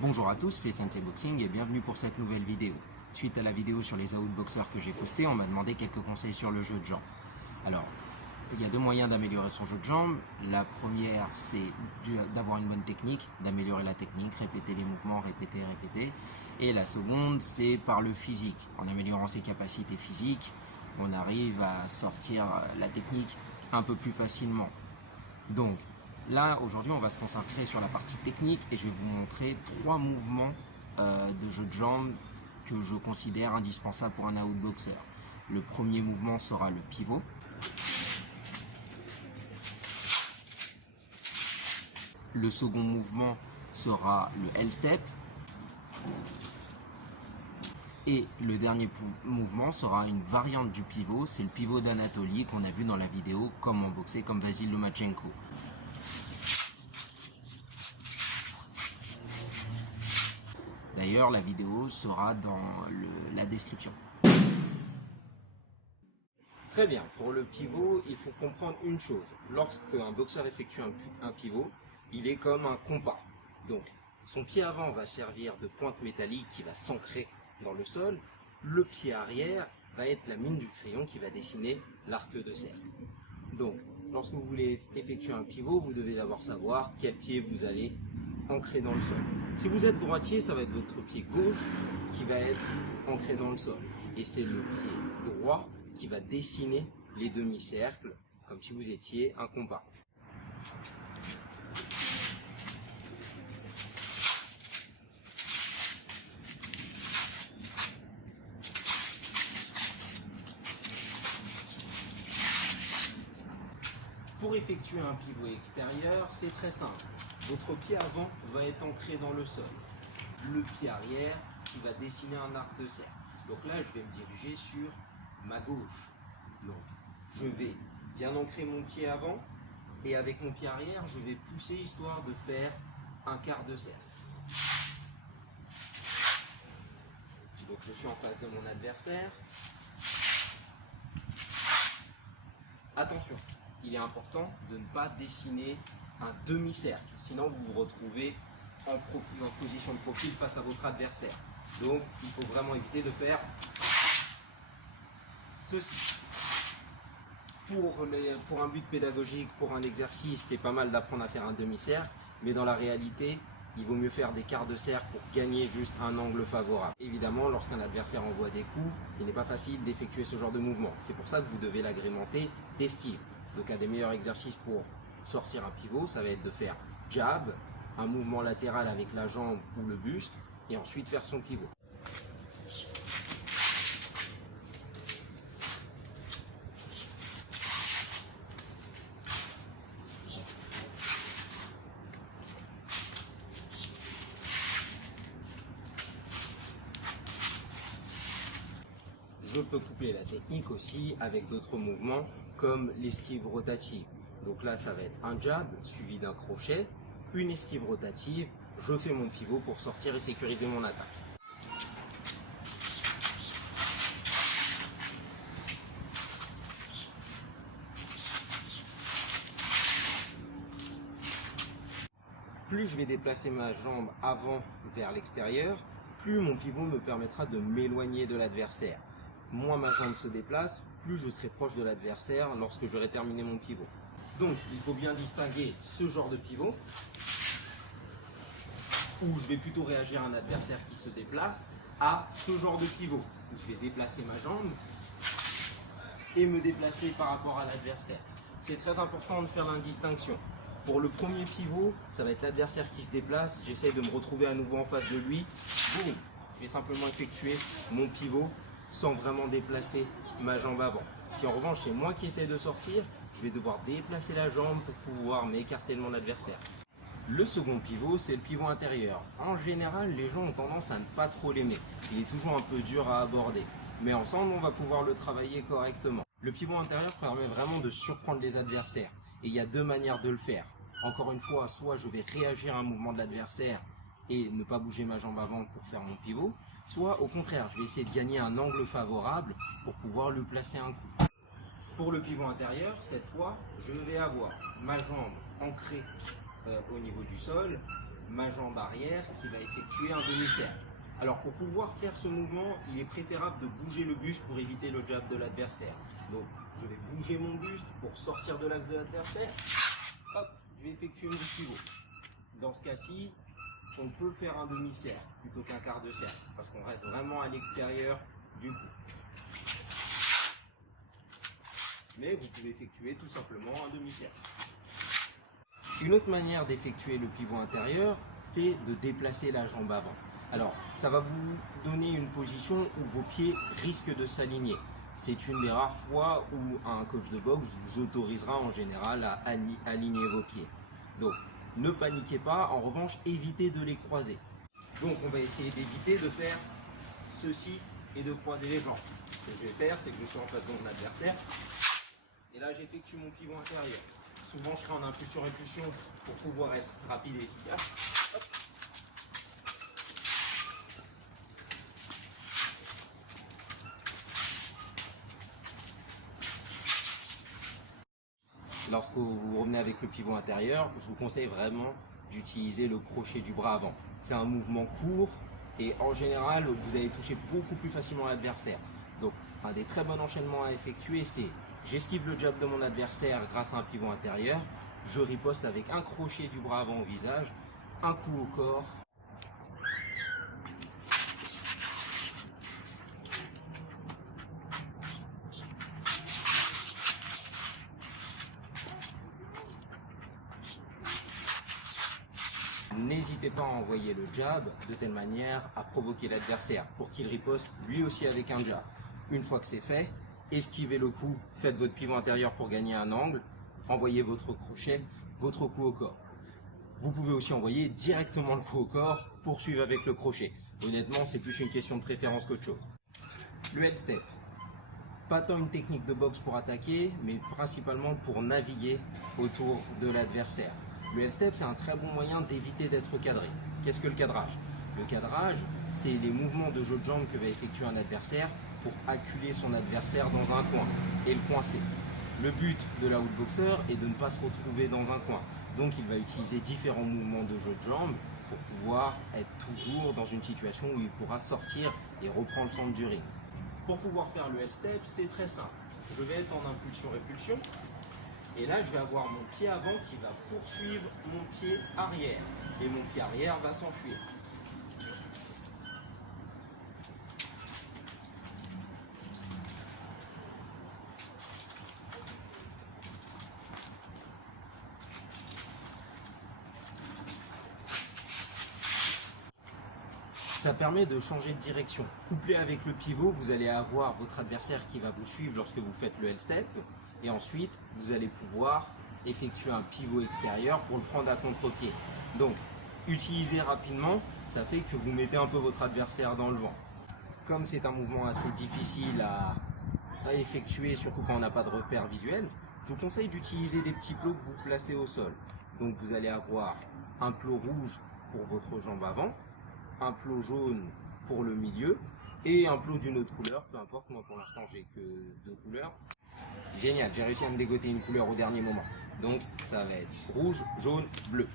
Bonjour à tous, c'est Sensei Boxing et bienvenue pour cette nouvelle vidéo. Suite à la vidéo sur les outboxers que j'ai posté, on m'a demandé quelques conseils sur le jeu de jambes. Alors, il y a deux moyens d'améliorer son jeu de jambes. La première, c'est d'avoir une bonne technique, d'améliorer la technique, répéter les mouvements, répéter. Et la seconde, c'est par le physique. En améliorant ses capacités physiques, on arrive à sortir la technique un peu plus facilement. Donc, là, aujourd'hui, on va se concentrer sur la partie technique et je vais vous montrer trois mouvements de jeu de jambes que je considère indispensables pour un outboxer. Le premier mouvement sera le pivot. Le second mouvement sera le L-step. Et le dernier mouvement sera une variante du pivot, c'est le pivot d'Anatoly qu'on a vu dans la vidéo Comment boxer comme Vasil Lomachenko. D'ailleurs, la vidéo sera dans la description. Très bien, pour le pivot, il faut comprendre une chose. Lorsqu'un boxeur effectue un pivot, il est comme un compas. Donc, son pied avant va servir de pointe métallique qui va s'ancrer dans le sol. Le pied arrière va être la mine du crayon qui va dessiner l'arc de cercle. Donc, lorsque vous voulez effectuer un pivot, vous devez d'abord savoir quel pied vous allez ancrer dans le sol. Si vous êtes droitier, ça va être votre pied gauche qui va être ancré dans le sol. Et c'est le pied droit qui va dessiner les demi-cercles, comme si vous étiez un compas. Pour effectuer un pivot extérieur, c'est très simple. Votre pied avant va être ancré dans le sol. Le pied arrière qui va dessiner un arc de cercle. Donc là, je vais me diriger sur ma gauche. Donc, je vais bien ancrer mon pied avant et avec mon pied arrière, je vais pousser histoire de faire un quart de cercle. Donc, je suis en face de mon adversaire. Attention, il est important de ne pas dessiner un demi-cercle, sinon vous vous retrouvez en position de profil face à votre adversaire. Donc il faut vraiment éviter de faire ceci. Pour un but pédagogique, pour un exercice, c'est pas mal d'apprendre à faire un demi-cercle, mais dans la réalité, il vaut mieux faire des quarts de cercle pour gagner juste un angle favorable. Évidemment, lorsqu'un adversaire envoie des coups, il n'est pas facile d'effectuer ce genre de mouvement. C'est pour ça que vous devez l'agrémenter d'esquive. Donc un des meilleurs exercices pour sortir un pivot, ça va être de faire jab, un mouvement latéral avec la jambe ou le buste, et ensuite faire son pivot. Je peux coupler la technique aussi avec d'autres mouvements comme l'esquive rotative. Donc là, ça va être un jab suivi d'un crochet, une esquive rotative, je fais mon pivot pour sortir et sécuriser mon attaque. Plus je vais déplacer ma jambe avant vers l'extérieur, plus mon pivot me permettra de m'éloigner de l'adversaire. Moins ma jambe se déplace, plus je serai proche de l'adversaire lorsque j'aurai terminé mon pivot. Donc, il faut bien distinguer ce genre de pivot, où je vais plutôt réagir à un adversaire qui se déplace, à ce genre de pivot, où je vais déplacer ma jambe et me déplacer par rapport à l'adversaire. C'est très important de faire la distinction. Pour le premier pivot, ça va être l'adversaire qui se déplace, j'essaie de me retrouver à nouveau en face de lui, boum, je vais simplement effectuer mon pivot sans vraiment déplacer ma jambe avant. Si en revanche c'est moi qui essaie de sortir, je vais devoir déplacer la jambe pour pouvoir m'écarter de mon adversaire. Le second pivot, c'est le pivot intérieur. En général, les gens ont tendance à ne pas trop l'aimer. Il est toujours un peu dur à aborder. Mais ensemble, on va pouvoir le travailler correctement. Le pivot intérieur permet vraiment de surprendre les adversaires. Et il y a deux manières de le faire. Encore une fois, soit je vais réagir à un mouvement de l'adversaire et ne pas bouger ma jambe avant pour faire mon pivot, soit au contraire, je vais essayer de gagner un angle favorable pour pouvoir lui placer un coup. Pour le pivot intérieur, cette fois, je vais avoir ma jambe ancrée au niveau du sol, ma jambe arrière qui va effectuer un demi-cercle. Alors pour pouvoir faire ce mouvement, il est préférable de bouger le buste pour éviter le jab de l'adversaire. Donc je vais bouger mon buste pour sortir de l'axe de l'adversaire. Hop, je vais effectuer mon pivot. Dans ce cas-ci, on peut faire un demi-cercle plutôt qu'un quart de cercle parce qu'on reste vraiment à l'extérieur du cou. Mais vous pouvez effectuer tout simplement un demi-cercle. Une autre manière d'effectuer le pivot intérieur, c'est de déplacer la jambe avant. Alors, ça va vous donner une position où vos pieds risquent de s'aligner. C'est une des rares fois où un coach de boxe vous autorisera en général à aligner vos pieds. Donc, ne paniquez pas, en revanche, évitez de les croiser. Donc, on va essayer d'éviter de faire ceci et de croiser les jambes. Ce que je vais faire, c'est que je suis en face de mon adversaire. Et là, j'effectue mon pivot intérieur. Souvent, je serai en impulsion-répulsion pour pouvoir être rapide et efficace. Hop. Lorsque vous revenez avec le pivot intérieur, je vous conseille vraiment d'utiliser le crochet du bras avant. C'est un mouvement court et en général, vous allez toucher beaucoup plus facilement l'adversaire. Donc, un des très bons enchaînements à effectuer, c'est j'esquive le jab de mon adversaire grâce à un pivot intérieur, je riposte avec un crochet du bras avant au visage, un coup au corps. N'hésitez pas à envoyer le jab de telle manière à provoquer l'adversaire pour qu'il riposte lui aussi avec un jab. Une fois que c'est fait, esquivez le coup, faites votre pivot intérieur pour gagner un angle, envoyez votre crochet, votre coup au corps. Vous pouvez aussi envoyer directement le coup au corps, poursuivre avec le crochet. Honnêtement, c'est plus une question de préférence qu'autre chose. Le L-step. Pas tant une technique de boxe pour attaquer, mais principalement pour naviguer autour de l'adversaire. Le L-step, c'est un très bon moyen d'éviter d'être cadré. Qu'est-ce que le cadrage? Le cadrage, c'est les mouvements de jeu de jambes que va effectuer un adversaire pour acculer son adversaire dans un coin et le coincer. Le but de la outboxer est de ne pas se retrouver dans un coin. Donc il va utiliser différents mouvements de jeu de jambes pour pouvoir être toujours dans une situation où il pourra sortir et reprendre le centre du ring. Pour pouvoir faire le L-step, c'est très simple. Je vais être en impulsion-répulsion. Et là, je vais avoir mon pied avant qui va poursuivre mon pied arrière. Et mon pied arrière va s'enfuir. Ça permet de changer de direction. Couplé avec le pivot, vous allez avoir votre adversaire qui va vous suivre lorsque vous faites le L-step. Et ensuite, vous allez pouvoir effectuer un pivot extérieur pour le prendre à contre-pied. Donc, utilisez rapidement, ça fait que vous mettez un peu votre adversaire dans le vent. Comme c'est un mouvement assez difficile à effectuer, surtout quand on n'a pas de repère visuel, je vous conseille d'utiliser des petits plots que vous placez au sol. Donc, vous allez avoir un plot rouge pour votre jambe avant, un plot jaune pour le milieu et un plot d'une autre couleur, peu importe, moi pour l'instant j'ai que 2 couleurs. Génial, j'ai réussi à me dégoter une couleur au dernier moment. Donc ça va être rouge, jaune, bleu.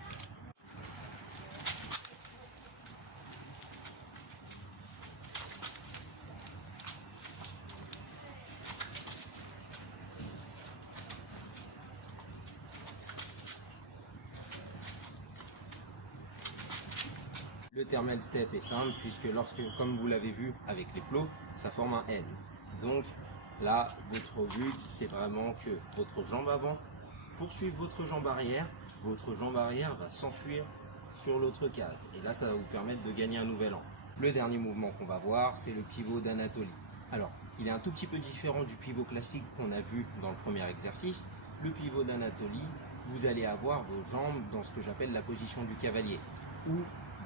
Le terme L-step est simple puisque lorsque, comme vous l'avez vu avec les plots, ça forme un L. Donc là, votre but, c'est vraiment que votre jambe avant poursuive votre jambe arrière va s'enfuir sur l'autre case. Et là, ça va vous permettre de gagner un nouvel angle. Le dernier mouvement qu'on va voir, c'est le pivot d'Anatolie. Alors, il est un tout petit peu différent du pivot classique qu'on a vu dans le premier exercice. Le pivot d'Anatolie, vous allez avoir vos jambes dans ce que j'appelle la position du cavalier, où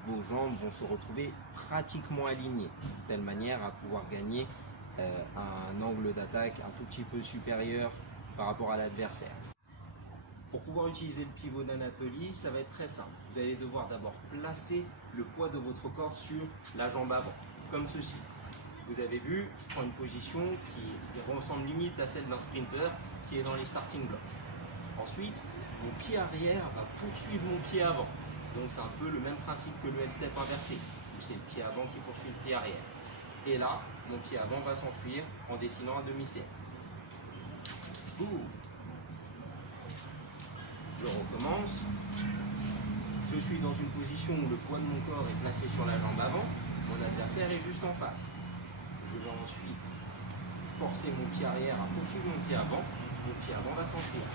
vos jambes vont se retrouver pratiquement alignées, de telle manière à pouvoir gagner un angle d'attaque un tout petit peu supérieur par rapport à l'adversaire. Pour pouvoir utiliser le pivot d'Anatolie, ça va être très simple. Vous allez devoir d'abord placer le poids de votre corps sur la jambe avant, comme ceci. Vous avez vu, je prends une position qui ressemble limite à celle d'un sprinter qui est dans les starting blocks. Ensuite, mon pied arrière va poursuivre mon pied avant. Donc c'est un peu le même principe que le L-step inversé, où c'est le pied avant qui poursuit le pied arrière. Et là, mon pied avant va s'enfuir en dessinant un demi-cercle. Je recommence. Je suis dans une position où le poids de mon corps est placé sur la jambe avant, mon adversaire est juste en face. Je vais ensuite forcer mon pied arrière à poursuivre mon pied avant va s'enfuir.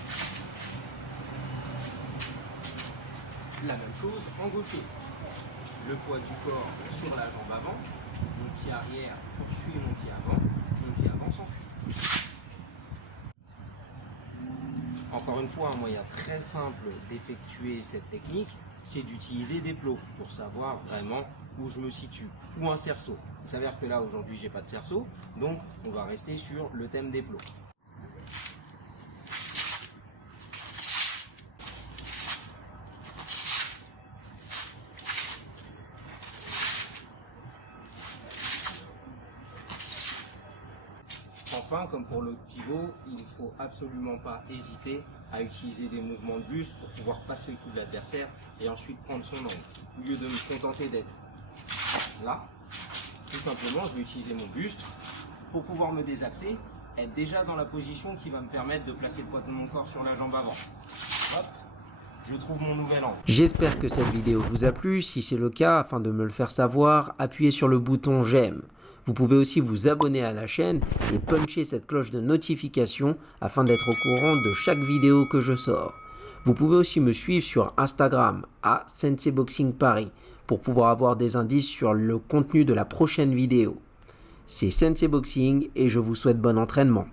La même chose en gaucher. Le poids du corps sur la jambe avant, mon pied arrière poursuit mon pied avant s'enfuit. Encore une fois, un moyen très simple d'effectuer cette technique, c'est d'utiliser des plots pour savoir vraiment où je me situe, ou un cerceau. Il s'avère que là, aujourd'hui, j'ai pas de cerceau, donc on va rester sur le thème des plots. Enfin, comme pour l'autre pivot, il ne faut absolument pas hésiter à utiliser des mouvements de buste pour pouvoir passer le coup de l'adversaire et ensuite prendre son angle. Au lieu de me contenter d'être là, tout simplement, je vais utiliser mon buste pour pouvoir me désaxer, être déjà dans la position qui va me permettre de placer le poids de mon corps sur la jambe avant. Hop, je trouve mon nouvel angle. J'espère que cette vidéo vous a plu. Si c'est le cas, afin de me le faire savoir, appuyez sur le bouton j'aime. Vous pouvez aussi vous abonner à la chaîne et puncher cette cloche de notification afin d'être au courant de chaque vidéo que je sors. Vous pouvez aussi me suivre sur Instagram @SenseiBoxingParis pour pouvoir avoir des indices sur le contenu de la prochaine vidéo. C'est Sensei Boxing et je vous souhaite bon entraînement.